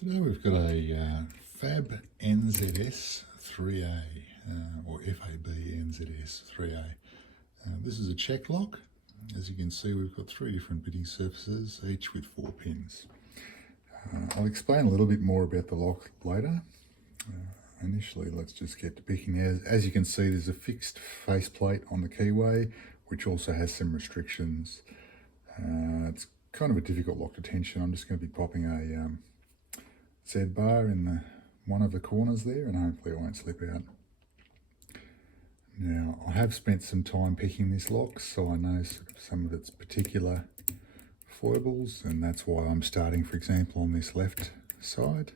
Today we've got a FAB NZS 3A or FAB NZS 3A. This is a check lock. As you can see, we've got three different bitting surfaces, each with 4 pins. I'll explain a little bit more about the lock later. Initially, let's just get to picking. As you can see, there's a fixed faceplate on the keyway, which also has some restrictions. It's kind of a difficult lock to tension. I'm just going to be popping a Z bar in one of the corners there, and hopefully it won't slip out. Now, I have spent some time picking this lock, so I know some of its particular foibles, and that's why I'm starting, for example, on this left side.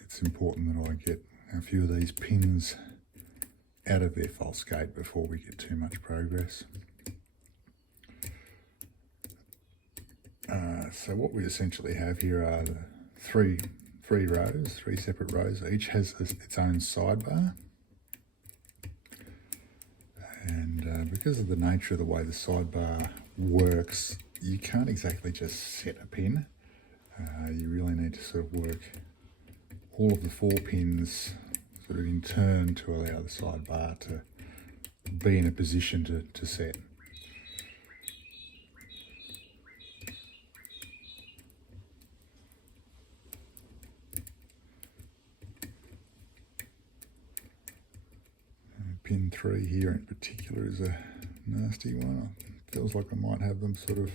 It's important that I get a few of these pins out of their false gate before we get too much progress. So what we essentially have here are the three separate rows. Each has its own sidebar. And because of the nature of the way the sidebar works, you can't exactly just set a pin. You really need to sort of work all of the 4 pins sort of in turn to allow the sidebar to be in a position to set. Pin 3 here in particular is a nasty one. It feels like I might have them sort of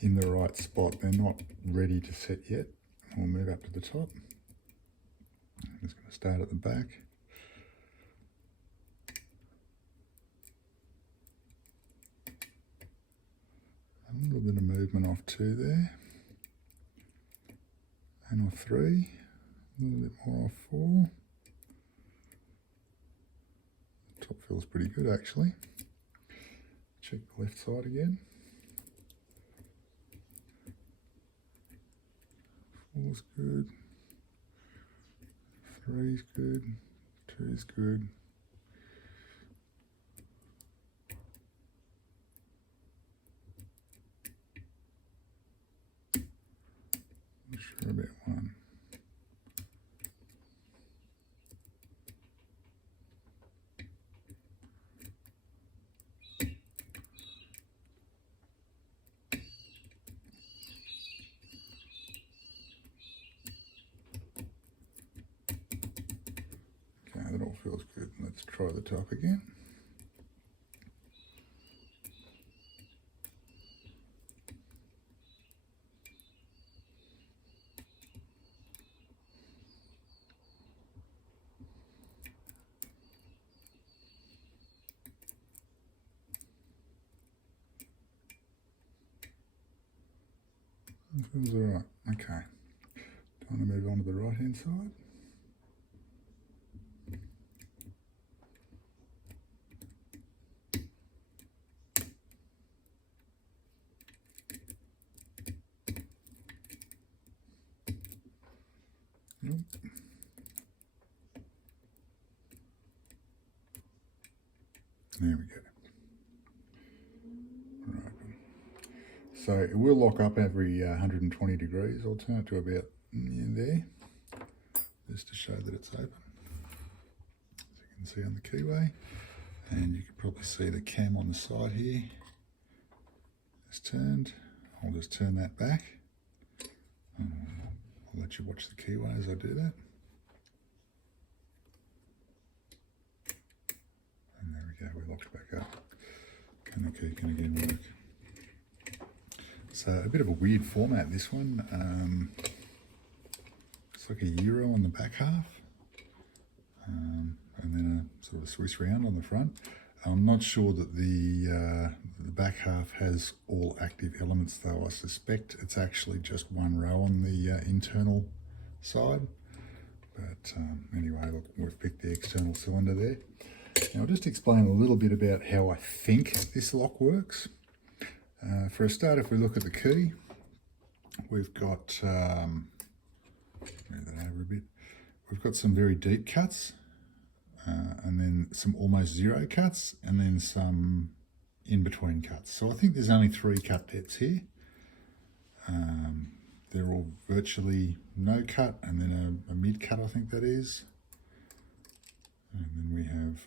in the right spot. They're not ready to set yet. We'll move up to the top. I'm just going to start at the back. A little bit of movement off 2 there. And off 3. A little bit more off 4. Top feels pretty good actually. Check the left side again. 4's good. 3's good. 2's good. Not sure about 1. That all feels good. Let's try the top again. That feels all right. Okay. Time to move on to the right hand side. Nope. There we go. Right. So it will lock up every 120 degrees. I'll turn it to about there, just to show that it's open. As you can see on the keyway, and you can probably see the cam on the side here is turned. I'll just turn that back. I'll let you watch the keyway as I do that. And there we go, we locked back up. And the key can again work. So a bit of a weird format, this one. It's like a euro on the back half. And then a sort of a Swiss round on the front. I'm not sure that the back half has all active elements though. I suspect it's actually just one row on the internal side. But anyway, look, we've picked the external cylinder there. Now I'll just explain a little bit about how I think this lock works. For a start, if we look at the key, we've got, move that over a bit, we've got some very deep cuts. And then some almost 0 cuts, and then some in between cuts. So I think there's only 3 cut depths here. they're all virtually no cut, and then a mid cut, I think that is. And then we have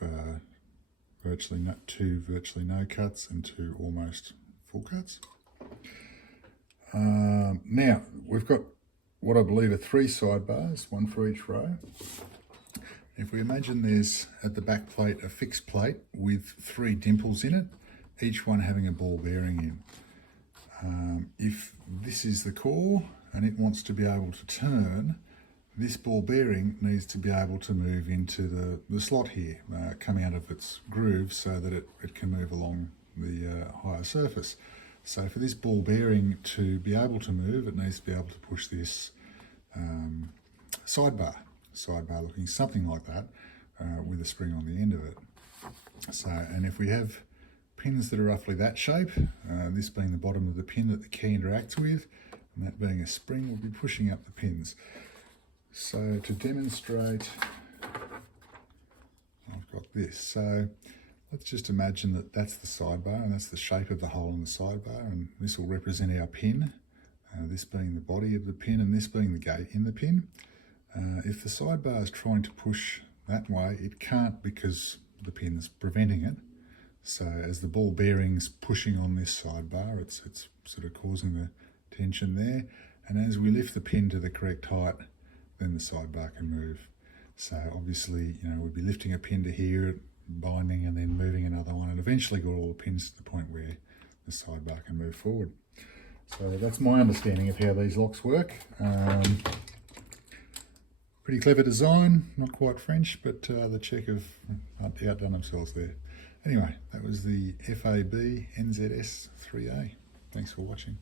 two virtually no cuts and two almost full cuts. Now we've got what I believe are 3 sidebars, one for each row. If we imagine there's at the back plate a fixed plate with 3 dimples in it, each one having a ball bearing in. If this is the core and it wants to be able to turn, this ball bearing needs to be able to move into the slot here, come out of its groove so that it can move along the higher surface. So for this ball bearing to be able to move, it needs to be able to push this sidebar looking something like that with a spring on the end of it. So, and if we have pins that are roughly that shape, this being the bottom of the pin that the key interacts with, and that being a spring, we'll be pushing up the pins. So to demonstrate, I've got this. So let's just imagine that that's the sidebar, and that's the shape of the hole in the sidebar, and this will represent our pin, this being the body of the pin and this being the gate in the pin. If the sidebar is trying to push that way, it can't because the pin's preventing it. So as the ball bearing's pushing on this sidebar, it's sort of causing the tension there. And as we lift the pin to the correct height, then the sidebar can move. So obviously, you know, we'll be lifting a pin to here, binding and then moving another one, and eventually got all the pins to the point where the sidebar can move forward. So that's my understanding of how these locks work. Pretty clever design, not quite French, but the Czech have outdone themselves there. Anyway, that was the FAB NZS 3A. Thanks for watching.